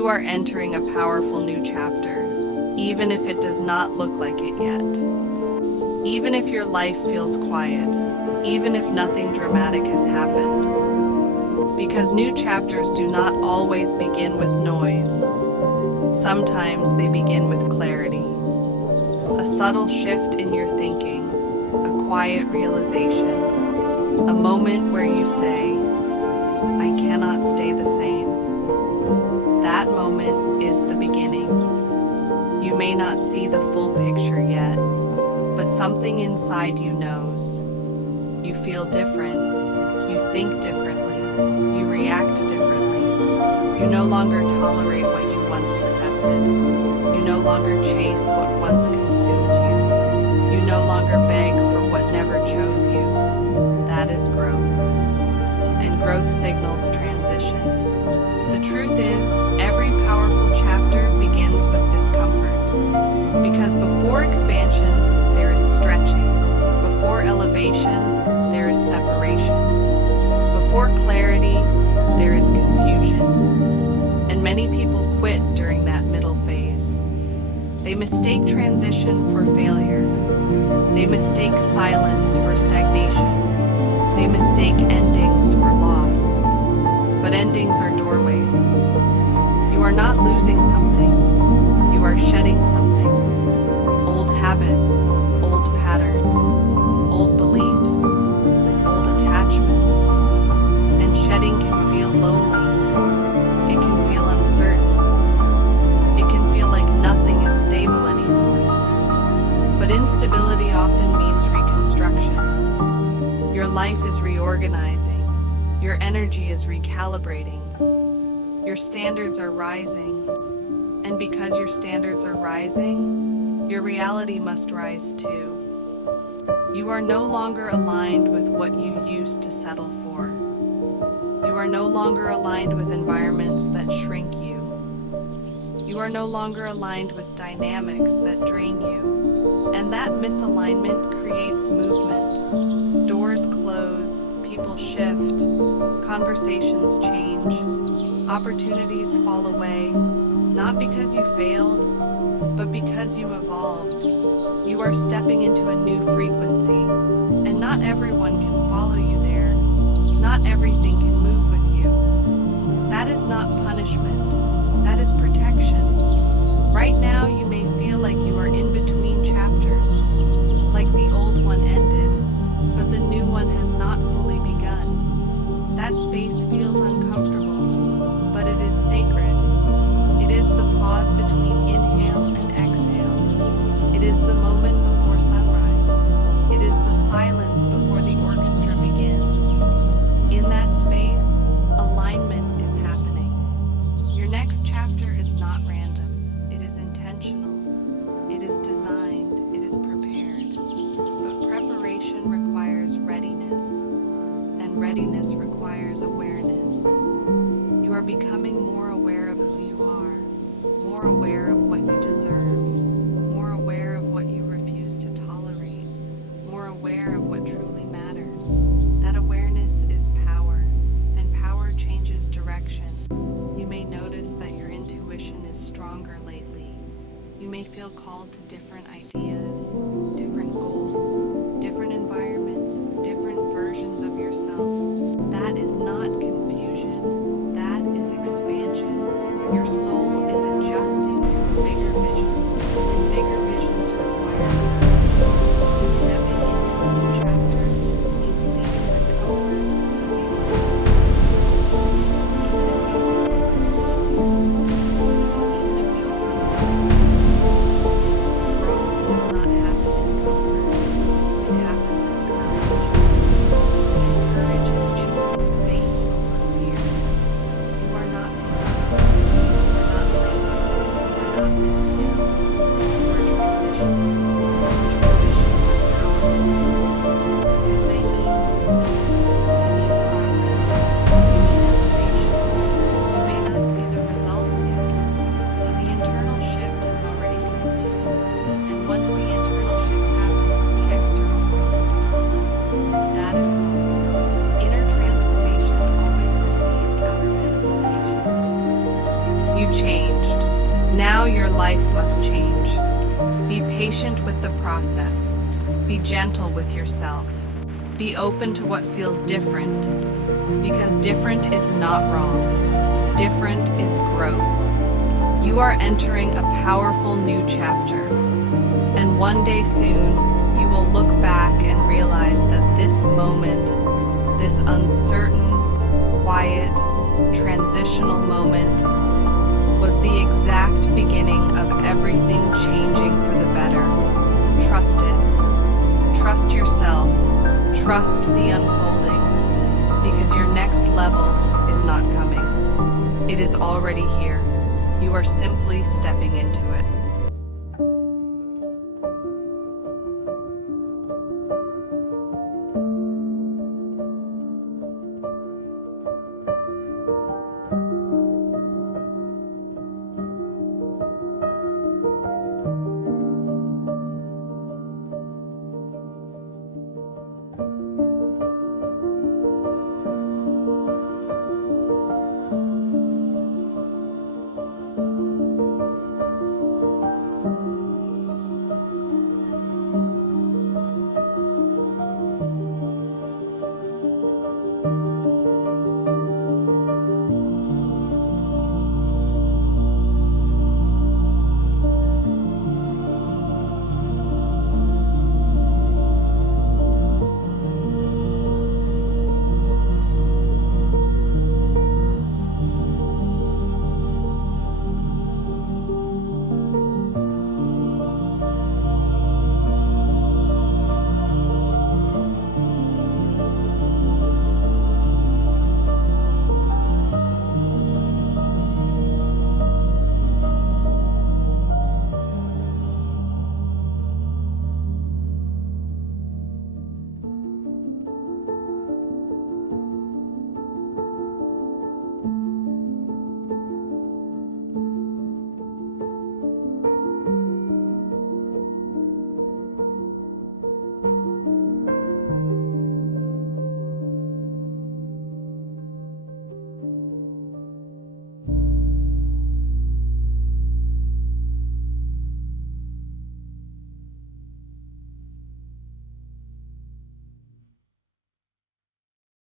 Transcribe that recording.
You are entering a powerful new chapter, even if it does not look like it yet. Even if your life feels quiet, even if nothing dramatic has happened. Because new chapters do not always begin with noise. Sometimes they begin with clarity. A subtle shift in your thinking, a quiet realization, a moment where you say, I cannot stay the same. That moment is the beginning. You may not see the full picture yet, but something inside you knows. You feel different. You think differently. You react differently. You no longer tolerate what you once accepted. You no longer chase what once consumed you. You no longer beg for what never chose you. That is growth. And growth signals transition. The truth is, every powerful chapter begins with discomfort. Because before expansion, there is stretching. Before elevation, there is separation. Before clarity, there is confusion. And many people quit during that middle phase. They mistake transition for failure. They mistake silence for stagnation. They mistake endings for loss. But endings are doorways. You are not losing something. You are shedding something. Old habits, old patterns, old beliefs, old attachments. And shedding can feel lonely. It can feel uncertain. It can feel like nothing is stable anymore. But instability often means reconstruction. Your life is reorganizing. Your energy is recalibrating. Your standards are rising. And because your standards are rising, your reality must rise too. You are no longer aligned with what you used to settle for. You are no longer aligned with environments that shrink you. You are no longer aligned with dynamics that drain you. And that misalignment creates movement. Doors close, people shift, conversations change, opportunities fall away, not because you failed, but because you evolved. You are stepping into a new frequency, and not everyone can follow you there. Not everything can move with you. That is not punishment. That is protection. Right now, you may feel like you are in between chapters, like the old one ended, but the new one has not fully begun. That space feels uncomfortable, but it is sacred. It is the pause between inhale and exhale. It is the moment before sunrise. It is the silence before the orchestra begins. In that space, alignment is happening. Your next chapter is not random. It is intentional. It is designed. It is prepared. But preparation requires readiness, and readiness requires awareness. You are becoming more aware of who you are, more aware of what you deserve, more aware of what you refuse to tolerate, more aware of what truly matters. That awareness is power, and power changes direction. You may notice that your intuition is stronger lately. You may feel called to different ideas, different goals, different environments, different versions of yourself. That is not confusion. That is expansion. Your soul is adjusting to a bigger vision, and bigger visions require courage. Stepping into a new chapter means leaving the comfort of the old. Even if you want to survive, even if you want growth does not happen in comfort. It happens in courage. And courage is choosing faith over fear. You are not behind. You are not late. You are not missing out. You are transitioning. Transitions are powerful because they mean movement. They mean progress. They mean elevation. You may not see the results yet, but the internal shift is already complete. And once the internal shift happens, the external world must follow. That is life. Inner transformation always precedes outer manifestation. You changed. Now your life must change. Be patient with the process. Be gentle with yourself. Be open to what feels different, because different is not wrong. Different is growth. You are entering a powerful new chapter, and one day soon you will look back and realize that this moment, this uncertain, quiet, transitional moment, was the exact beginning of everything changing for the better. Trust it. Trust yourself. Trust the unfolding, because your next level is not coming. It is already here. You are simply stepping into it.